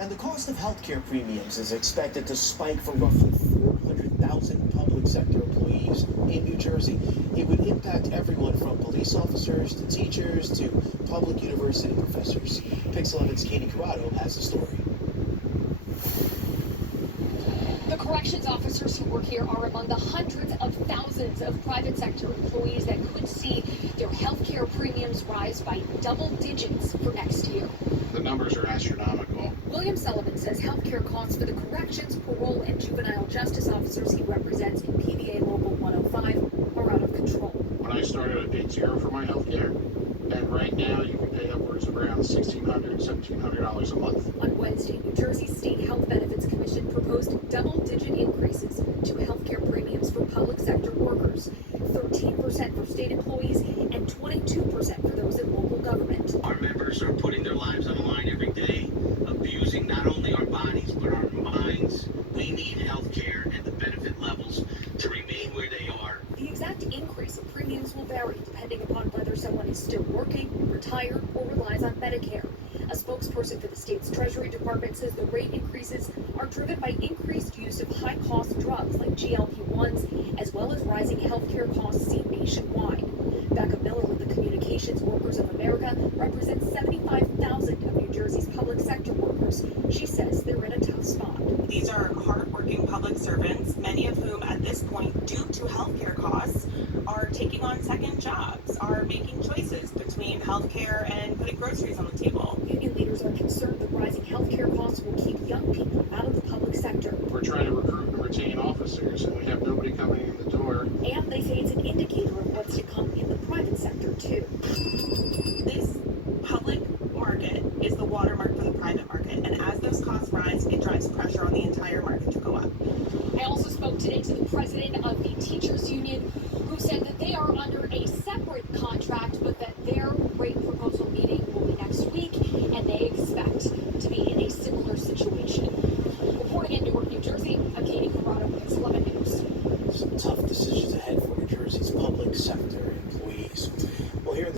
And the cost of healthcare premiums is expected to spike for roughly 400,000 public sector employees in New Jersey. It would impact everyone from police officers to teachers to public university professors. Pixel 11's Corrado has the story. The corrections officers who work here are among the hundreds of thousands of private sector employees that could see their health care premiums rise by double digits for next year. The numbers are astronomical. William Sullivan says health care costs for the corrections, parole, and juvenile justice officers he represents in PVA Local 105 are out of control. When I started, I paid $0 for my health care, and right now you can pay upwards of around $1,600, $1,700 a month. On Wednesday, New Jersey State Health Benefits Commission proposed double-digit increases to health care premiums for public sector workers, 13% for state employees and 22% for those in local government. Our members are putting their lives on the line every day, abusing not only our bodies but our minds. We need health care and the benefit levels to remain where they are. The exact increase in premiums will vary depending upon whether someone is still working, retired, or relies on Medicare. A spokesperson for the state's Treasury Department says the rate increases are driven by increased use of high-cost drugs like GLP-1s, as well as rising healthcare costs seen nationwide. Becca Miller with the Communications Workers of America represents 75,000 of New Jersey's public sector workers. She says they're in a tough spot. These are hard-working public servants, many of whom at this point, due to healthcare costs, are taking on second jobs, are making choices between healthcare and putting groceries on the table. Union leaders are concerned the rising healthcare costs will keep young people out of the public sector. We're trying to recruit and retain officers, and we have nobody coming in the door. And they say it's an indicator of what's to come in the private sector, too. This public market is the watermark for the private market, and as those costs rise, it drives pressure on the entire market to go up. I also spoke today to the president of the teachers union, who said that they are under a separate contract, but that their rate proposal meeting will be next week, and they expect to be in a similar situation. Reporting in Newark, New Jersey, I'm Katie Corrado with 11 News. Some tough decisions ahead for New Jersey's public sector employees. Well, here